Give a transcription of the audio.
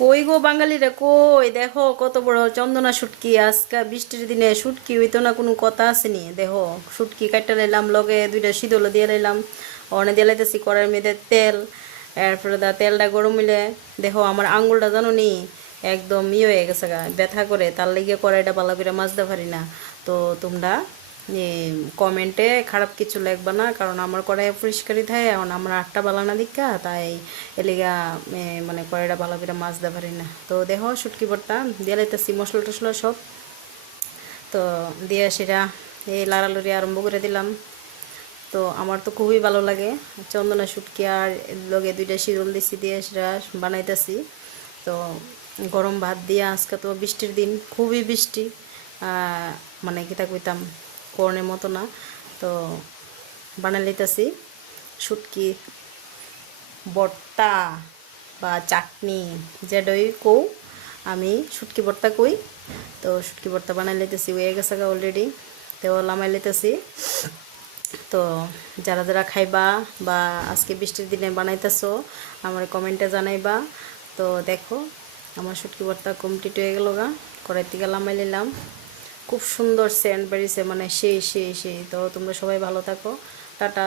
কই গো বাঙালিরা কই, দেখো কত বড় চন্দনা শুটকি। আজকা বৃষ্টির দিনে শুটকি হইতো না, কোনো কথা আসেনি। দেখো শুটকি কাটতে লাইলাম, লগে দুইটা শীতল দিয়ে লাইলাম, অনে দিয়ে লাইতেছি কড়াইয়ের মধ্যে তেল। এরপরে তেলটা গরম হইলে দেখো আমার আঙ্গুলটা জানো নি একদম হয়ে গেছে গা, ব্যথা করে, তার লেগে কড়াইটা ভালো করে মাজতে পারি না। তো তোমরা কমেন্টে খারাপ কিছু লিখবা না, কারণ আমার কড়াই পরিষ্কারই থাকে। এখন আমার আটটা বালানা দিকা, তাই এলিগা মানে কড়াইটা ভালো করে মাজতে পারি না। তো দেখো শুটকি ভর্তা দিয়ে লাইতেছি মশলা টশলা সব। তো দিয়ে সেটা এই লাড়ালড়ি আরম্ভ করে দিলাম। তো আমার তো খুবই ভালো লাগে চন্দনা শুটকি, আর লগে দুইটা শিরল দিছি দিয়ে সেটা বানাইতেছি। তো গরম ভাত দিয়ে, আজকে তো বৃষ্টির দিন, খুবই বৃষ্টি, মানে কিতা কইতাম করণের মতো না। তো বানাই লইতেছি শুটকি ভর্তা বা চাটনি, যেটাই কও, আমি শুটকি ভর্তা কই। তো শুটকি ভর্তা বানাই লইতেছি, হয়ে গেছে অলরেডি। তো লামাই লইতেছি। তো যারা যারা খাইবা বা আজকে বৃষ্টির দিনে বানাইতেছো আমার কমেন্টে জানাইবা। তো দেখো আমার শুটকি ভর্তা কমপ্লিট হয়ে গেল গা, কড়াই থেকে লামাই নিলাম। খুব সুন্দর সেন্ট বেরিয়েছে, মানে সেই সেই সেই। তো তোমরা সবাই ভালো থাকো, টাটা।